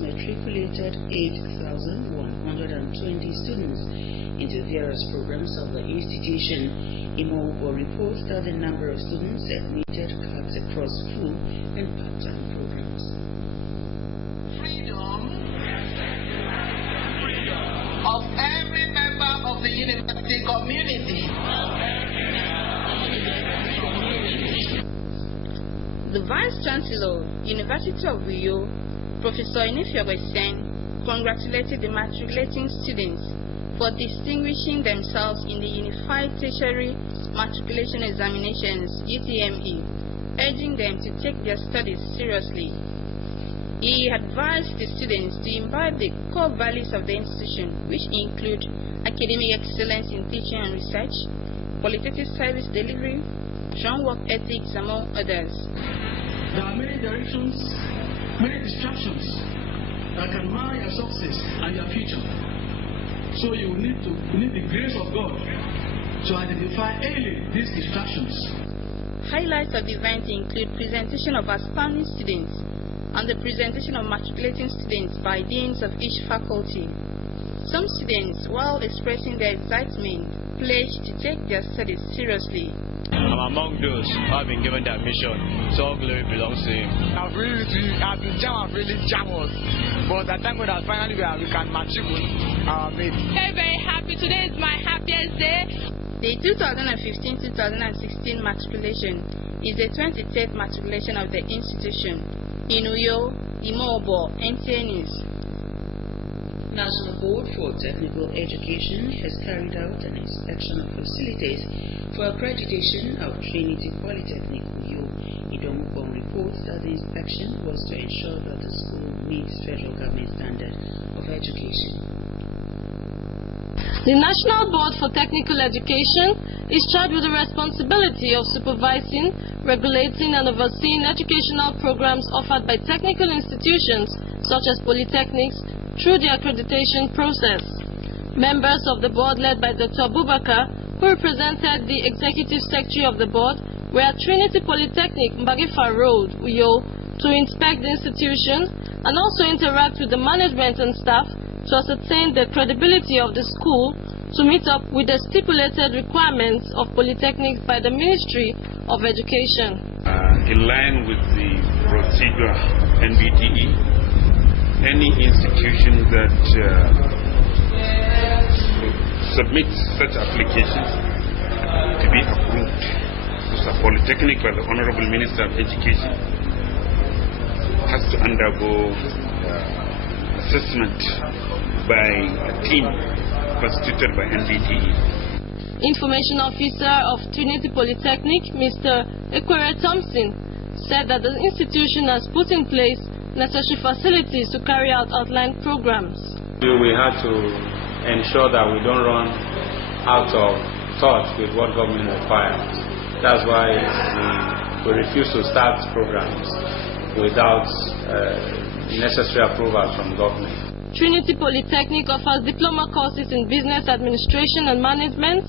matriculated 8,120 students into various programs of the institution. Imobo reports that the number of students admitted cuts across full and part-time programs. Freedom of every member of the university community. The Vice Chancellor, University of Uyo, Professor Inifyogosen, congratulated the matriculating students for distinguishing themselves in the Unified Tertiary Matriculation Examinations (UTME), urging them to take their studies seriously. He advised the students to imbibe the core values of the institution, which include academic excellence in teaching and research, qualitative service delivery, strong work ethics, among others. There are many directions, many distractions that can mar your success and your future. So you need the grace of God to identify early these distractions. Highlights of the event include presentation of aspiring students and the presentation of matriculating students by deans of each faculty. Some students, while expressing their excitement, pledged to take their studies seriously. I'm among those who have been given the admission, so all glory belongs to Him. I've been really jammers, but I thank God that finally we can matriculate our mates. Very happy. Today is my happiest day. The 2015-2016 matriculation is the 23rd matriculation of the institution. In Uyo, Imobo, NTA News. National Board for Technical Education has carried out an inspection of facilities for accreditation of Trinity Polytechnic Uyo. Idomukong reports that the inspection was to ensure that the school meets federal government standard of education. The National Board for Technical Education is charged with the responsibility of supervising, regulating and overseeing educational programs offered by technical institutions such as polytechnics through the accreditation process. Members of the board led by Dr. Abubakar, who represented the executive secretary of the board, were at Trinity Polytechnic, Mbagifa Road, Uyo, to inspect the institution and also interact with the management and staff to ascertain the credibility of the school to meet up with the stipulated requirements of polytechnics by the Ministry of Education. In line with the procedure NBTE, any institution that submits such applications to be approved as a polytechnic by the Honorable Minister of Education has to undergo assessment by a team constituted by NBTE. Information Officer of Trinity Polytechnic, Mr. Ekwere Thompson, said that the institution has put in place necessary facilities to carry out outlined programs. We have to ensure that we don't run out of touch with what government requires. That's why we refuse to start programs without necessary approval from government. Trinity Polytechnic offers diploma courses in business administration and management,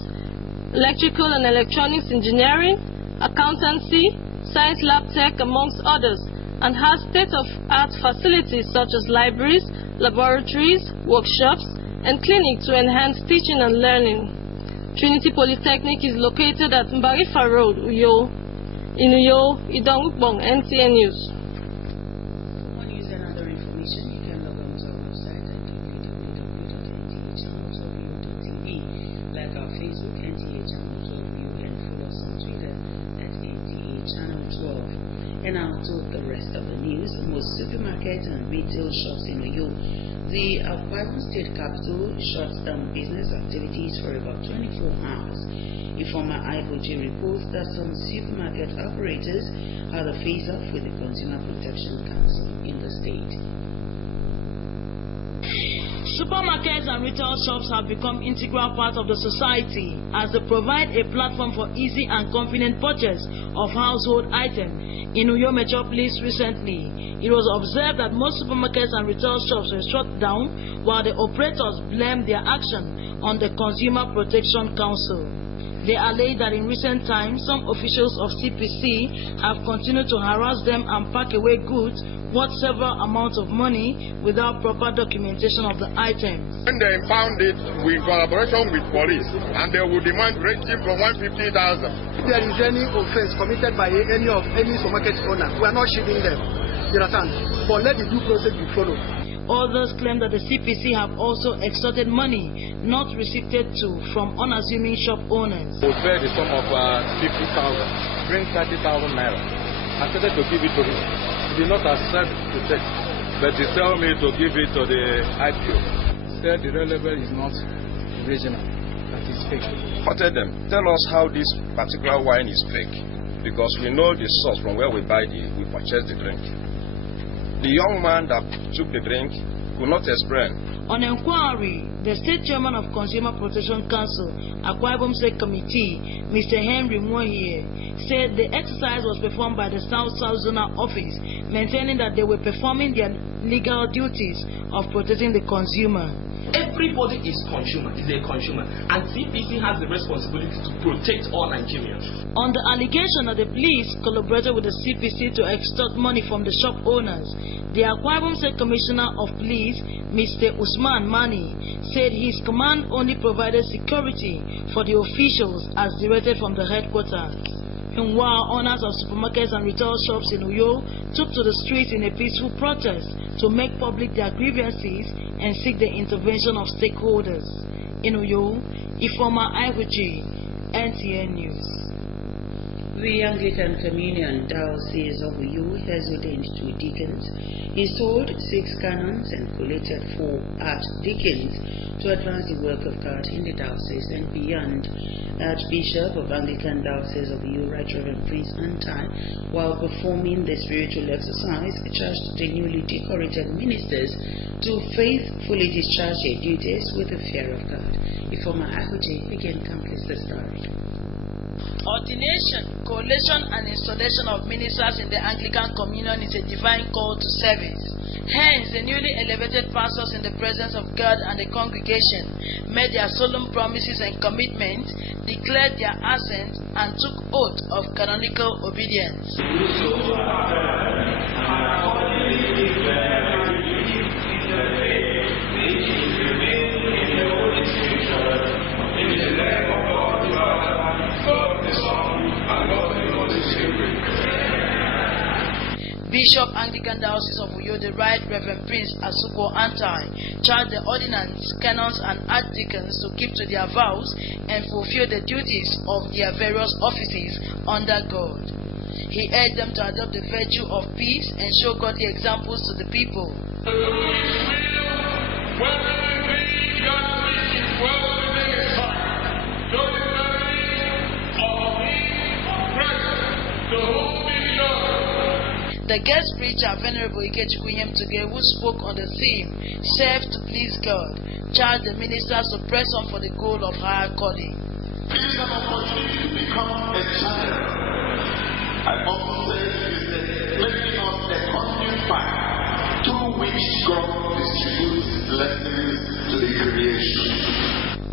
electrical and electronics engineering, accountancy, science lab tech, amongst others, and has state-of-art facilities such as libraries, laboratories, workshops, and clinics to enhance teaching and learning. Trinity Polytechnic is located at Mbarifa Road, Uyo. In Uyo, Idongukbong, NTA News. For more news and other information, you can log on to our website at www.ntachannel12u.tv, like our Facebook, NTA Channel 12U, and follow us on Twitter at NTA Channel 12. And now to the rest of the news. Most supermarkets and retail shops in Uyo, the Akwa Ibom State capital, shuts down business activities for about 24 hours Informer IOJ reports that some supermarket operators had a face-off with the Consumer Protection Council in the state. Supermarkets and retail shops have become integral part of the society as they provide a platform for easy and convenient purchase of household items. In Uyo Metropolis recently, it was observed that most supermarkets and retail shops were shut down while the operators blamed their action on the Consumer Protection Council. They allege that in recent times, some officials of CPC have continued to harass them and pack away goods worth several amounts of money without proper documentation of the items. When they found it with collaboration with police, and they would demand ranging from 150,000. If there is any offense committed by any supermarket owner, we are not shielding them. You understand? But let the due process be followed. Others claim that the CPC have also extorted money not received to from unassuming shop owners. We paid the sum of 50,000, bring 30,000 naira. I started to give it to him. He did not accept the check, but he told me to give it to the IPO. Said the level is not regional, that is fake. Tell us how this particular wine is fake, because we know the source from where we purchase the drink. The young man that took the drink could not explain. On inquiry, the State Chairman of Consumer Protection Council, Akwa Ibom State Committee, Mr. Henry Mwohie, said the exercise was performed by the South Zonal Office, maintaining that they were performing their legal duties of protecting the consumer. Everybody is a consumer, and CPC has the responsibility to protect all Nigerians. On the allegation that the police collaborated with the CPC to extort money from the shop owners, the Akwa Ibom State Commissioner of Police, Mr. Usman Mani, said his command only provided security for the officials as directed from the headquarters. And while owners of supermarkets and retail shops in Uyo took to the streets in a peaceful protest to make public their grievances and seek the intervention of stakeholders. In Uyo, Ifoma Ihuji, NTA News. The Anglican Communion Diocese of Uyo has ordained 2 deacons, installed 6 canons, and collected 4 archdeacons to advance the work of God in the diocese and beyond. Archbishop of Anglican Diocese of Uyo, Right Reverend Prince Antai, while performing the spiritual exercise, charged the newly decorated ministers to faithfully discharge their duties with the fear of God. Ifoma Ahoje again completes the story. Ordination, collation, and installation of ministers in the Anglican Communion is a divine call to service. Hence, the newly elevated pastors in the presence of God and the congregation made their solemn promises and commitments, declared their assent, and took oath of canonical obedience. Bishop Anglican Diocese of Uyo, the Right Reverend Prince Asuko Antai, charged the ordinands, canons, and archdeacons to keep to their vows and fulfill the duties of their various offices under God. He urged them to adopt the virtue of peace and show godly examples to the people. The guest preacher, Venerable Ikechukwu Toge, who spoke on the theme, Serve to Please God, charged the ministers to press on for the goal of higher calling. It is an opportunity to become a channel. I often say it is making us a conduit pipe through which God distributes blessings to the creation.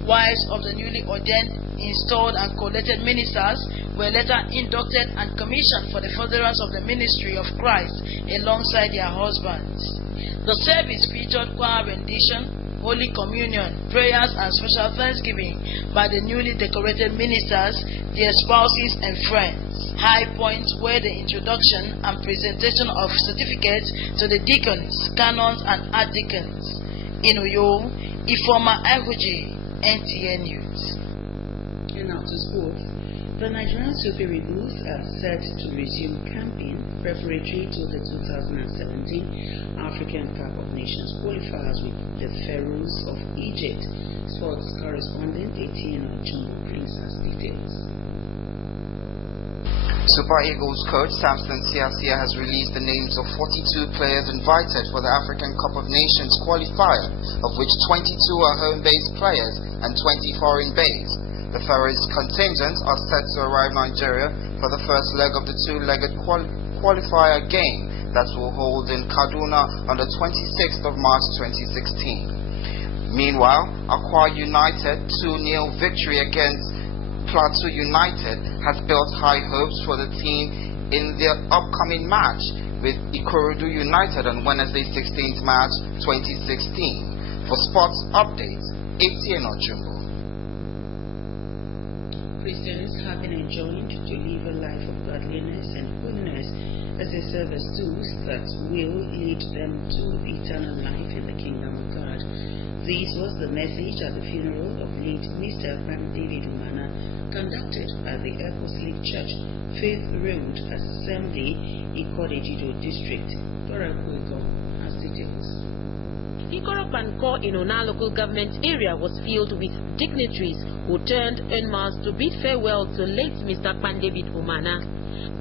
Wives of the newly ordained, installed, and collected ministers were later inducted and commissioned for the furtherance of the ministry of Christ alongside their husbands. The service featured choir rendition, Holy Communion, prayers, and special thanksgiving by the newly decorated ministers, their spouses, and friends. High points were the introduction and presentation of certificates to the deacons, canons, and archdeacons. In Uyo, Ifoma Ahoje, NTA News. And now to sports. The Nigerian Super Eagles are set to resume camping preparatory to the 2017 African Cup of Nations qualifiers with the Pharaohs of Egypt. Sports correspondent Etienne Ochumbo brings us details. details. Super Eagles coach Samson Siasia has released the names of 42 players invited for the African Cup of Nations qualifier, of which 22 are home-based players and 20 foreign-based. The Pharaohs contingent are set to arrive Nigeria for the first leg of the two-legged qualifier game that will hold in Kaduna on the 26th of March 2016. Meanwhile, Akwa United 2-0 victory against Plateau United has built high hopes for the team in their upcoming match with Ikorodu United on Wednesday 16th March 2016. For sports updates, Etienne Ochumbo. Christians have been enjoined to live a life of godliness and holiness as they serve as tools that will lead them to eternal life in the kingdom of God. This was the message at the funeral of late Mr. David Umana, conducted at the Apostolic Church, Faith Road Assembly, Ikorejido District. Dora Kuiko has details. Ikoropanko in Ona local government area was filled with dignitaries who turned en masse to bid farewell to late Mr. David Umana.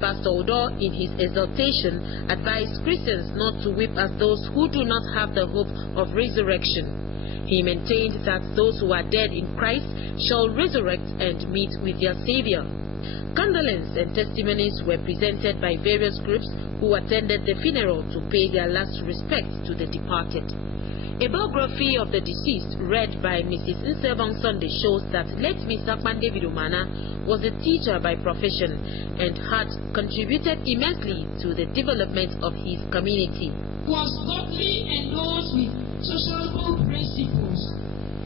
Pastor Odo, in his exhortation, advised Christians not to weep as those who do not have the hope of resurrection. He maintained that those who are dead in Christ shall resurrect and meet with their Savior. Condolence and testimonies were presented by various groups who attended the funeral to pay their last respects to the departed. A biography of the deceased read by Mrs. Nsevong Sunday shows that late Mr. David Umana was a teacher by profession and had contributed immensely to the development of his community. Was godly and those with sociable principles,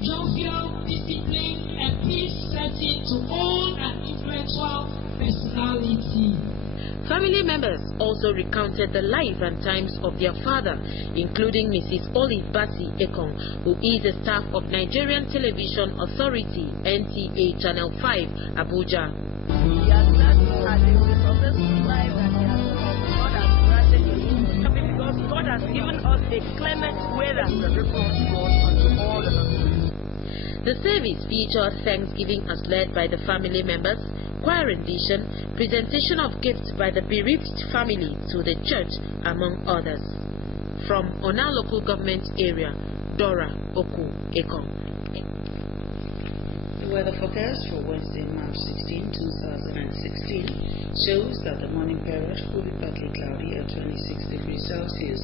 jovial, disciplined, and peace-setting to own an influential personality. Family members also recounted the life and times of their father, including Mrs. Olive Basi Ekong, who is a staff of Nigerian Television Authority, NTA Channel 5, Abuja. We are glad to have a successful life that God has granted him, because God has given us a clement weather. The service featured thanksgiving as led by the family members, choir rendition, presentation of gifts by the bereaved family to the church, among others. From Ona local government area, Dora Oku Ekong. The weather forecast for Wednesday, March 16, 2016 shows that the morning period will be partly cloudy at 26 degrees Celsius.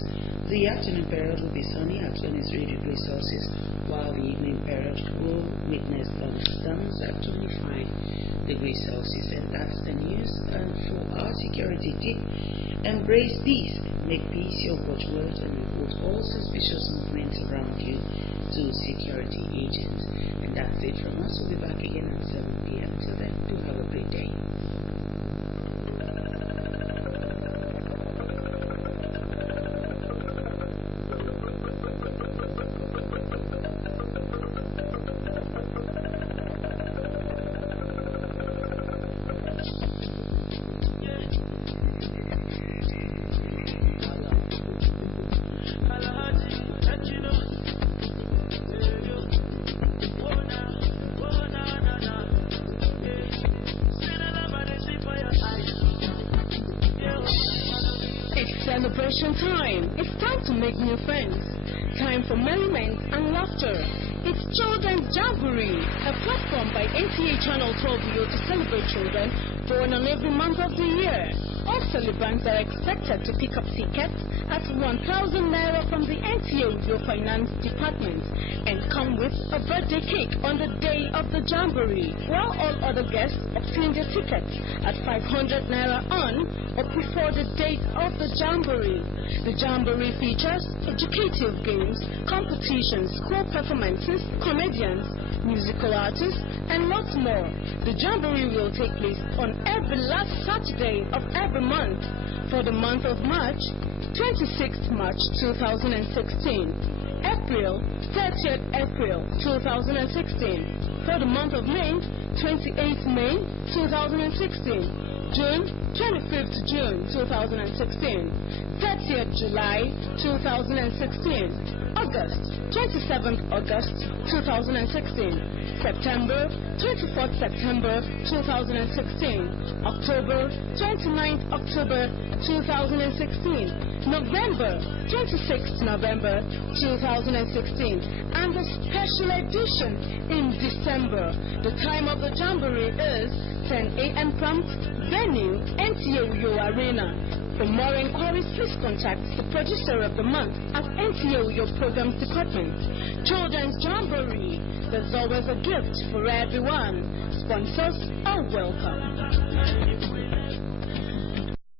The afternoon period will be sunny at 23 degrees Celsius, while the evening period will witness thunderstorms at 25 degrees Celsius. And that's the news. And for our security tip, embrace peace, make peace your watchword, and report all suspicious movements around you to security agents. And that's it from us. We'll be back again at 7 p.m. Till then, do have a great day. Celebration time. It's time to make new friends. Time for merriment and laughter. It's Children's Jamboree, a platform by NTA Channel 12 to celebrate children born on every month of the year. All celebrants are expected to pick up tickets at 1,000 naira from the NTA Finance Department and come with a birthday cake on the day of the Jamboree, while all other guests obtain their tickets at 500 naira on or before the date of the Jamboree. The Jamboree features educative games, competitions, school performances, comedians, musical artists, and lots more. The Jamboree will take place on every last Saturday of every month. For the month of March, 26th March 2016. April, 30th April 2016. For the month of May, 28th May 2016. June, 25th June 2016. 30th July 2016. August, 27th August 2016. September, 24th September 2016. October, 29th October 2016. November, 26th November 2016. And a special edition in December. The time of the Jamboree is 10 a.m. prompt. Venue, NTA Arena. For more inquiries, please contact the producer of the month at NTA Programs Department. Children's Jamboree. There's always a gift for everyone. Sponsors are welcome.